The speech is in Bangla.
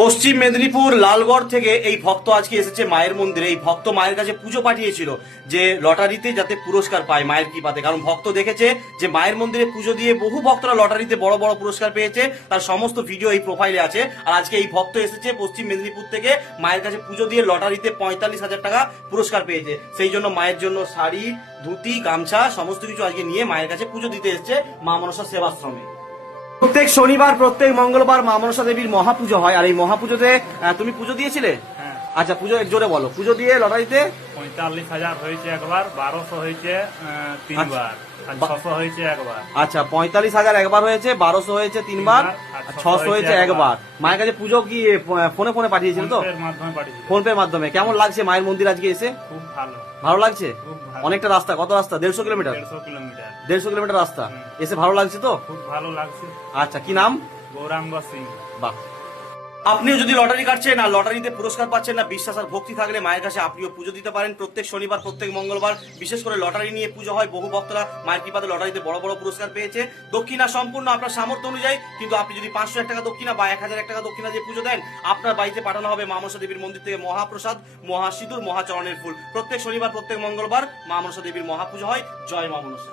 পশ্চিম মেদিনীপুর লালগড় থেকে এই ভক্ত আজকে এসেছে মায়ের মন্দিরে। এই ভক্ত মায়ের কাছে পুজো পাঠিয়েছিল যে লটারিতে যাতে পুরস্কার পায় মায়ের কৃপাতে। কারণ ভক্ত দেখেছে যে মায়ের মন্দিরে পুজো দিয়ে বহু ভক্তরা লটারিতে বড় বড় পুরস্কার পেয়েছে, তার সমস্ত ভিডিও এই প্রোফাইলে আছে। আর আজকে এই ভক্ত এসেছে পশ্চিম মেদিনীপুর থেকে মায়ের কাছে পুজো দিয়ে লটারিতে 45,000 টাকা পুরস্কার পেয়েছে। সেই জন্য মায়ের জন্য শাড়ি, ধুতি, গামছা সমস্ত কিছু আজকে নিয়ে মায়ের কাছে পুজো দিতে এসেছে মা মনসা সেবাশ্রমে। প্রত্যেক শনিবার প্রত্যেক মঙ্গলবার মা মনসা দেবীর মহাপুজো হয়। আর এই মহাপুজোতে তুমি পুজো দিয়েছিলে? হ্যাঁ। আচ্ছা, পুজো জোরে বলো। পুজো দিয়ে লটারিতে 45,000 হয়েছে একবার, 1200 হয়েছে তিনবার, আর 600 হয়েছে একবার। আচ্ছা, 45,000 একবার হয়েছে, 1200 হয়েছে তিনবার, আর 600 হয়েছে একবার। মায়ের কাছে পুজো কি ফোনে ফোনে পাঠিয়েছিল তো? ফোনের মাধ্যমে পাঠিয়েছি। ফোন পের মাধ্যমে। কেমন লাগছে মায়ের মন্দির আজকে এসে? খুব ভালো, ভালো লাগছে? খুব ভালো। অনেকটা রাস্তা, কত রাস্তা? 150 কিলোমিটার। 150 কিলোমিটার। 150 কিলোমিটার রাস্তা এসে ভালো লাগছে তো? খুব ভালো লাগছে। আচ্ছা, কি নাম? গৌরাঙ্গ সিং। বাহ। আপনিও যদি লটারি কাটছেন আর লটারিতে পুরস্কার পাচ্ছেন না, বিশ্বাস আর ভক্তি থাকলে মায়ের কাছে আপনিও পুজো দিতে পারেন। প্রত্যেক শনিবার প্রত্যেক মঙ্গলবার বিশেষ করে লটারি নিয়ে পুজো হয়। বহু ভক্তরা মায়ের কৃপাতে লটারিতে বড় বড় পুরস্কার পেয়েছে। দক্ষিণা সম্পূর্ণ আপনার সামর্থ্য অনুযায়ী, কিন্তু আপনি যদি 501 টাকা দক্ষিণা বা 1001 টাকা দক্ষিণা দিয়ে পুজো দেন, আপনার বাড়িতে পাঠানো হবে মা মনসা দেবীর মন্দির থেকে মহাপ্রসাদ, মহাসিঁদুর, মহাচরণের ফুল। প্রত্যেক শনিবার প্রত্যেক মঙ্গলবার মা মনসা দেবীর মহাপুজো হয়। জয় মা মনসা।